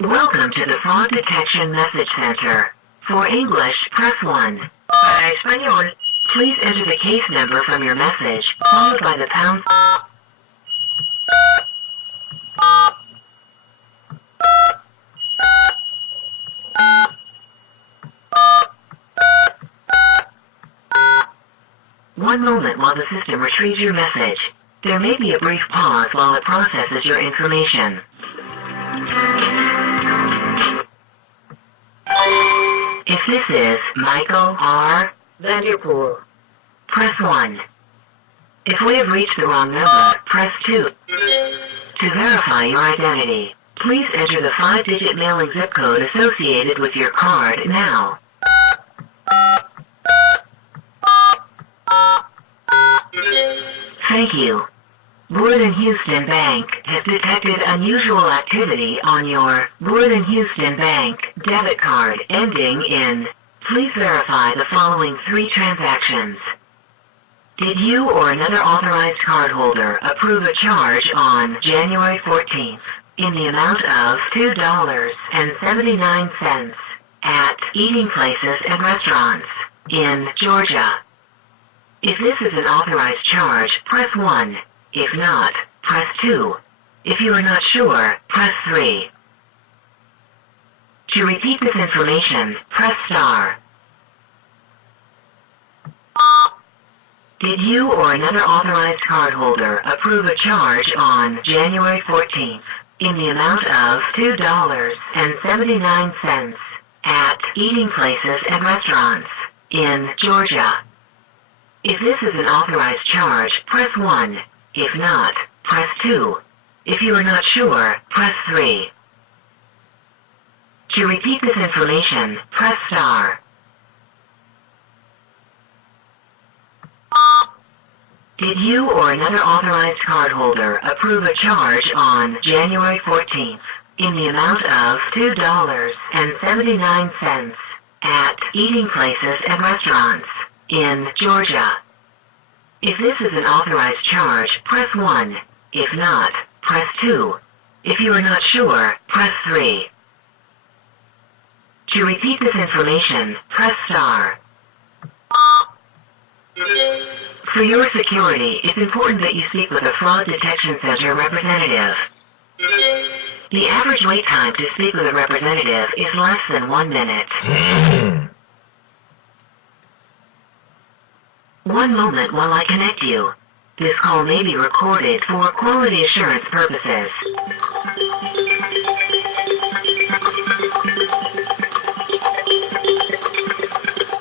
Welcome to the Fraud Detection Message Center. For English, press 1. Para español, please enter the case number from your message, followed by the pound. One moment while the system retrieves your message. There may be a brief pause while it processes your information. If this is Michael R. Vanderpool, press 1. If we have reached the wrong number, press 2. To verify your identity, please enter the 5-digit mailing zip code associated with your card now. Thank you. Wood & Houston Bank has detected unusual activity on your Wood & Houston Bank debit card ending in. Please verify the following 3 transactions. Did you or another authorized cardholder approve a charge on January 14th in the amount of $2.79 at Eating Places and Restaurants in Georgia? If this is an authorized charge, press 1. If not, press 2. If you are not sure, press 3. To repeat this information, press star. Did you or another authorized cardholder approve a charge on January 14th in the amount of $2.79 at Eating Places and Restaurants in Georgia? If this is an authorized charge, press 1. If not, press 2. If you are not sure, press 3. To repeat this information, press star. Did you or another authorized cardholder approve a charge on January 14th in the amount of $2.79 at Eating Places and Restaurants in Georgia? If this is an authorized charge, press 1. If not, press 2. If you are not sure, press 3. To repeat this information, press star. For your security, it's important that you speak with a Fraud Detection Center representative. The average wait time to speak with a representative is less than 1 minute. 1 moment while I connect you. This call may be recorded for quality assurance purposes.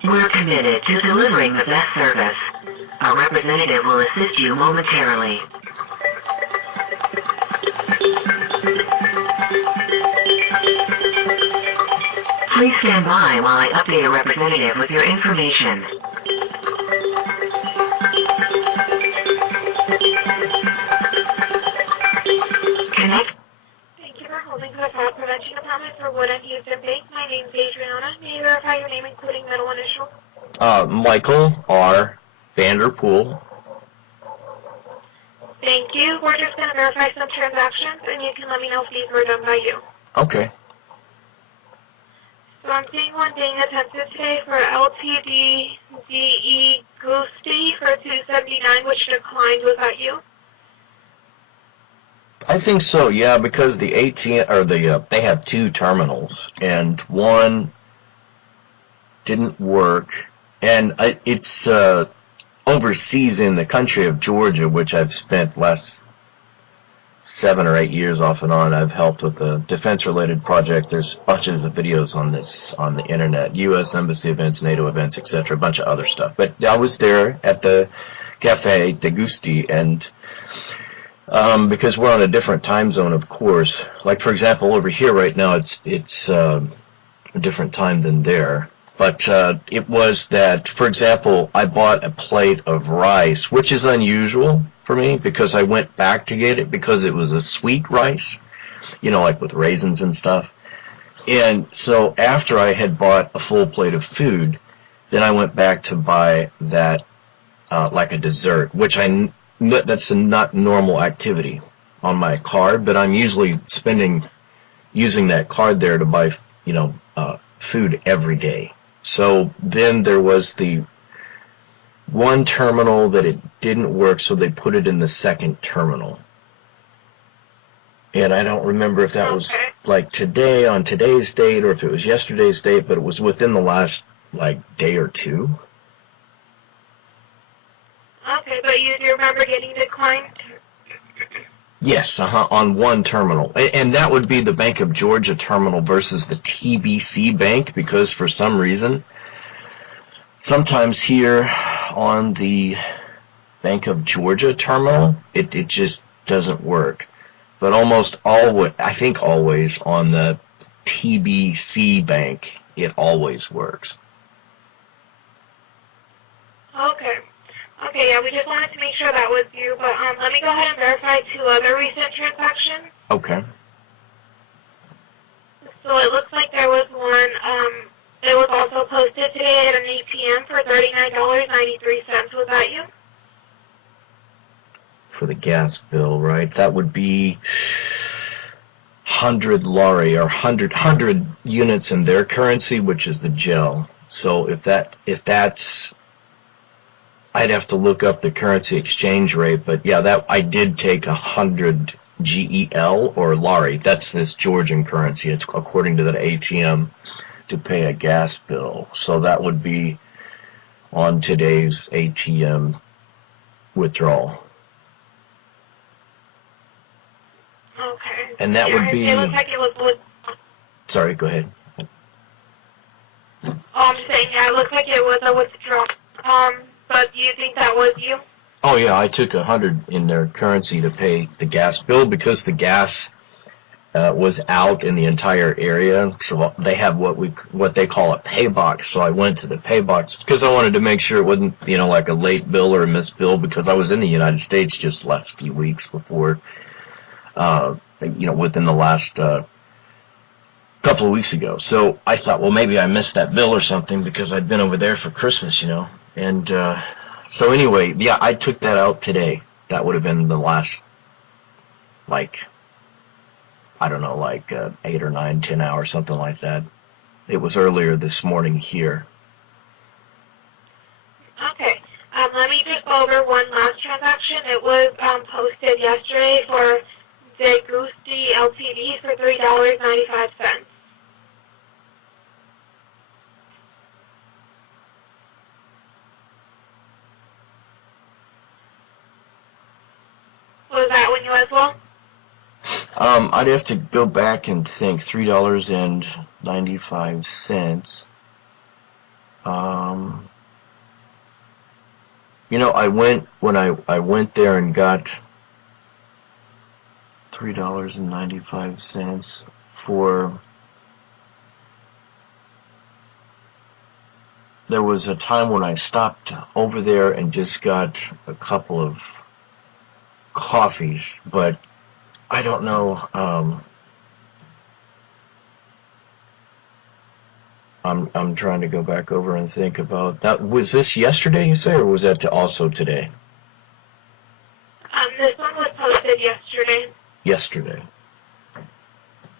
We're committed to delivering the best service. A representative will assist you momentarily. Please stand by while I update a representative with your information. Connect. Thank you for holding for the fraud prevention department for Wood & Houston Bank. My name is Adriana. May you verify your name, including middle initial? Michael R. Vanderpool. Thank you. We're just going to verify some transactions, and you can let me know if these were done by you. Okay. So I'm seeing one being attempted today for LTD Gusti for $2.79, which declined. Was that you? I think so, yeah, because the ATM, or they have 2 terminals, and one didn't work, and it's overseas in the country of Georgia, which I've spent last 7 or 8 years off and on. I've helped with a defense-related project. There's bunches of videos on this on the internet, U.S. Embassy events, NATO events, etc., a bunch of other stuff. But I was there at the Cafe de Gusti, and because we're on a different time zone, of course. Like, for example, over here right now, it's a different time than there. But it was that, for example, I bought a plate of rice, which is unusual for me because I went back to get it because it was a sweet rice, you know, like with raisins and stuff. And so after I had bought a full plate of food, then I went back to buy that like a dessert, which that's a not normal activity on my card, but I'm usually spending using that card there to buy, food every day. So then there was the one terminal that it didn't work, so they put it in the second terminal. And I don't remember if that was like today, on today's date, or if it was yesterday's date, but it was within the last, day or two. Okay, but you do remember getting declined? Yes, on one terminal. And that would be the Bank of Georgia terminal versus the TBC Bank, because for some reason, sometimes here on the Bank of Georgia terminal, it just doesn't work. But almost always, I think always, on the TBC Bank, it always works. Okay. Okay, yeah, we just wanted to make sure that was you, but let me go ahead and verify 2 other recent transactions. Okay. So it looks like there was one, it was also posted today at an ATM for $39.93. Was that you? For the gas bill, right? That would be 100 lari, or 100 units in their currency, which is the gel. So if that's I'd have to look up the currency exchange rate, but yeah, that I did take 100 GEL or lari. That's this Georgian currency. It's according to that ATM to pay a gas bill. So that would be on today's ATM withdrawal. Okay. And that would be. It looks like it was. Sorry, go ahead. Oh, I'm saying, yeah, it looks like it was a withdrawal. But do you think that was you? Oh yeah, I took 100 in their currency to pay the gas bill because the gas was out in the entire area. So they have what they call a pay box. So I went to the pay box because I wanted to make sure it wasn't like a late bill or a missed bill, because I was in the United States just the last few weeks before, within the last couple of weeks ago. So I thought, well, maybe I missed that bill or something because I'd been over there for Christmas, And so anyway, yeah, I took that out today. That would have been the last, 8 or 9, 10 hours, something like that. It was earlier this morning here. Okay. Let me just go over one last transaction. It was posted yesterday for De Gusti Ltd. for $3.95. Was that one you as well? I'd have to go back and think. $3.95. When I went there and got $3.95 for. There was a time when I stopped over there and just got a couple of coffees, but I don't know. I'm trying to go back over and think about that. Was this yesterday, you say, or was that also today? This one was posted yesterday. Yesterday,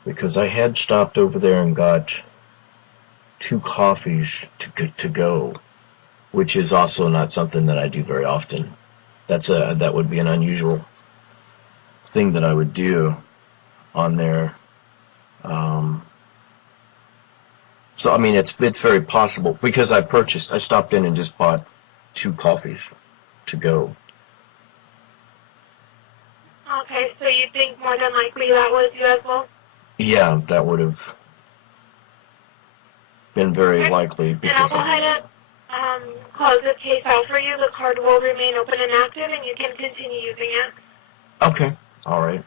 because I had stopped over there and got 2 coffees to go, which is also not something that I do very often. That would be an unusual thing that I would do on there. So I mean, it's very possible, because I stopped in and just bought 2 coffees to go. Okay, so you think more than likely that was you as well? Yeah, that would have been very likely, because and I'll go ahead and close this case out for you. The card will remain open and active, and you can continue using it. Okay, all right.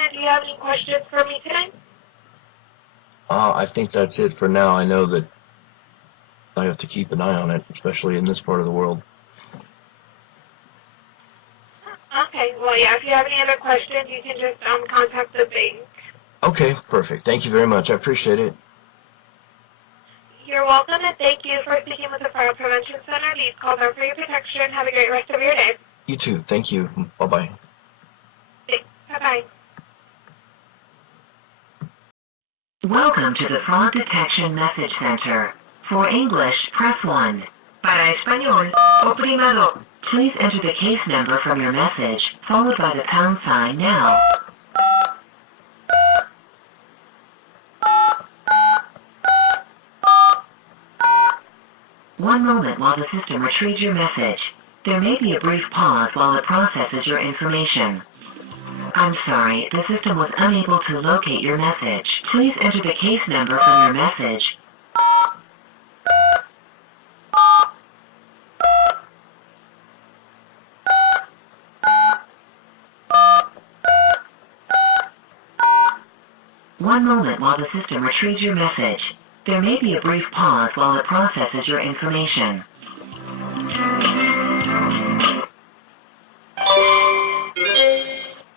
And do you have any questions for me today? I think that's it for now. I know that I have to keep an eye on it, especially in this part of the world. Okay, well, yeah, if you have any other questions, you can just contact the bank. Okay, perfect. Thank you very much. I appreciate it. You're welcome, and thank you for speaking with the Fraud Prevention Center. These calls are for your protection. Have a great rest of your day. You too. Thank you. Bye-bye. Thanks. Bye-bye. Welcome to the Fraud Detection Message Center. For English, press 1. Para español, oprima dos. Please enter the case number from your message, followed by the pound sign now. One moment while the system retrieves your message. There may be a brief pause while it processes your information. I'm sorry, the system was unable to locate your message. Please enter the case number from your message. One moment while the system retrieves your message. There may be a brief pause while it processes your information.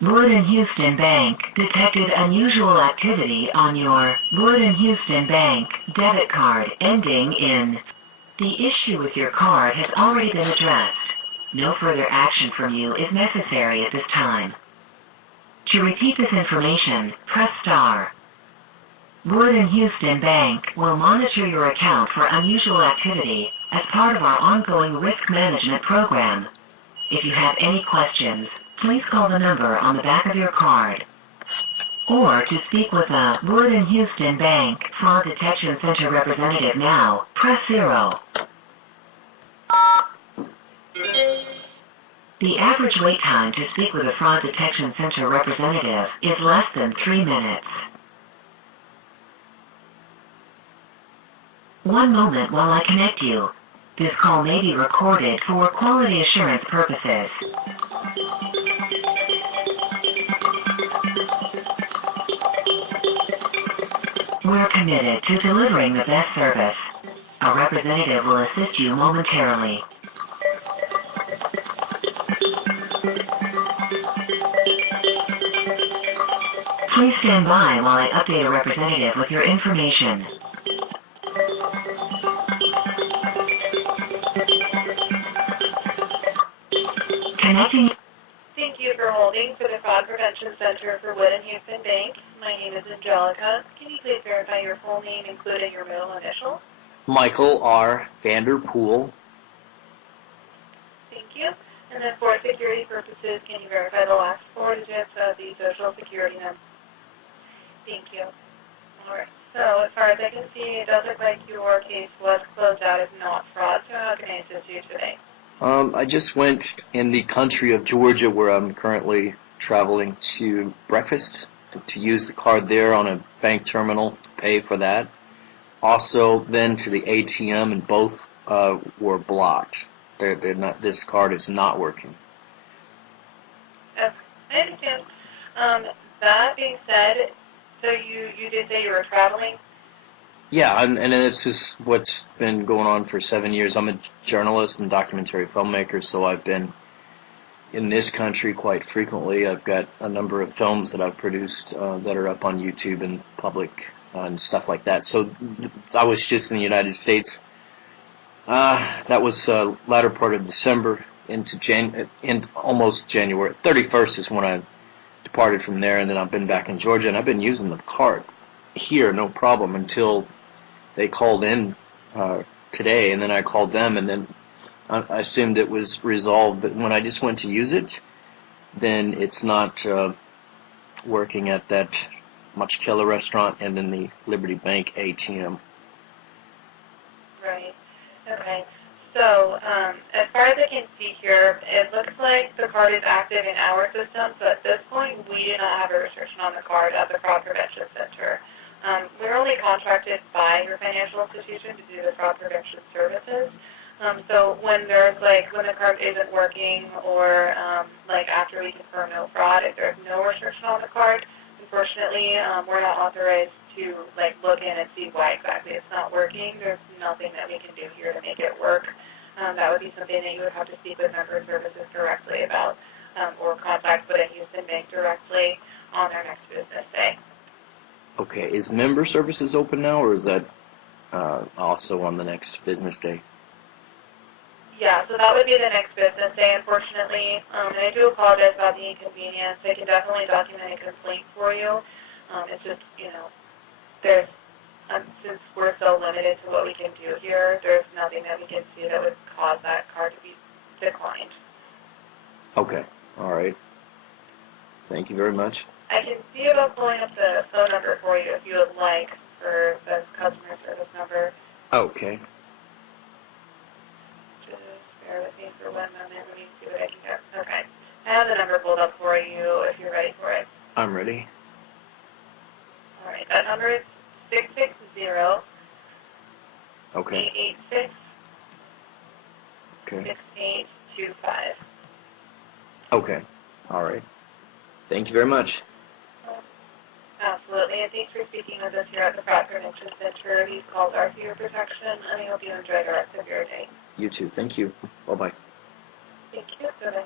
Wood and Houston Bank detected unusual activity on your Wood and Houston Bank debit card ending in. The issue with your card has already been addressed. No further action from you is necessary at this time. To repeat this information, press star. Wood and Houston Bank will monitor your account for unusual activity as part of our ongoing risk management program. If you have any questions, please call the number on the back of your card. Or to speak with a Wood and Houston Bank Fraud Detection Center representative now, press 0. The average wait time to speak with a Fraud Detection Center representative is less than 3 minutes. One moment while I connect you. This call may be recorded for quality assurance purposes. We're committed to delivering the best service. A representative will assist you momentarily. Please stand by while I update a representative with your information. Connecting. Thank you for holding for the Fraud Prevention Center for Wood and Houston Bank. My name is Angelica. Can you please verify your full name, including your middle initial? Michael R. Vanderpool. Thank you. And then for security purposes, can you verify the last 4 digits of the Social Security number? Thank you. All right. So as far as I can see, it does look like your case was closed out as not fraud. So how can I assist you today? I just went in the country of Georgia, where I'm currently traveling, to breakfast to use the card there on a bank terminal to pay for that. Also, then to the ATM, and both were blocked. They're not. This card is not working. I understand. That being said, so you did say you were traveling? Yeah, and it's just what's been going on for 7 years. I'm a journalist and documentary filmmaker, so I've been in this country quite frequently. I've got a number of films that I've produced that are up on YouTube and public and stuff like that. So I was just in the United States. That was latter part of December into almost January. 31st is when I departed from there, and then I've been back in Georgia, and I've been using the card here, no problem, until they called in today, and then I called them, and then I assumed it was resolved. But when I just went to use it, then it's not working at that Much Killer restaurant and in the Liberty Bank ATM. Right. Okay. So as far as I can see here, it looks like the card is active in our system. So at this point, we do not have a restriction on the card at the Fraud Prevention Center. We're only contracted by your financial institution to do the fraud prevention services. So when when the card isn't working, or after we confirm no fraud, if there's no restriction on the card, unfortunately, we're not authorized to look in and see why exactly it's not working. There's nothing that we can do here to make it work. That would be something that you would have to speak with member services directly about, or contact Wood and Houston Bank directly on their next business day. Okay, is member services open now, or is that also on the next business day? Yeah, so that would be the next business day, unfortunately. And I do apologize about the inconvenience. I can definitely document a complaint for you. It's just, there's, since we're so limited to what we can do here, there's nothing that we can see that would cause that card to be declined. Okay. All right. Thank you very much. I can see about pulling up the phone number for you if you would like for the customer service number. Okay. Just bear with me for 1 moment. Let me see what I can get. Okay. I have the number pulled up for you if you're ready for it. I'm ready. All right. That number is 660 Okay. 886 Okay. 6825. Okay. All right. Thank you very much. Absolutely, and thanks for speaking with us here at the Fraud Prevention Center. These calls are for your protection, and I hope you enjoy the rest of your day. You too. Thank you. Bye-bye. Thank you. Bye-bye.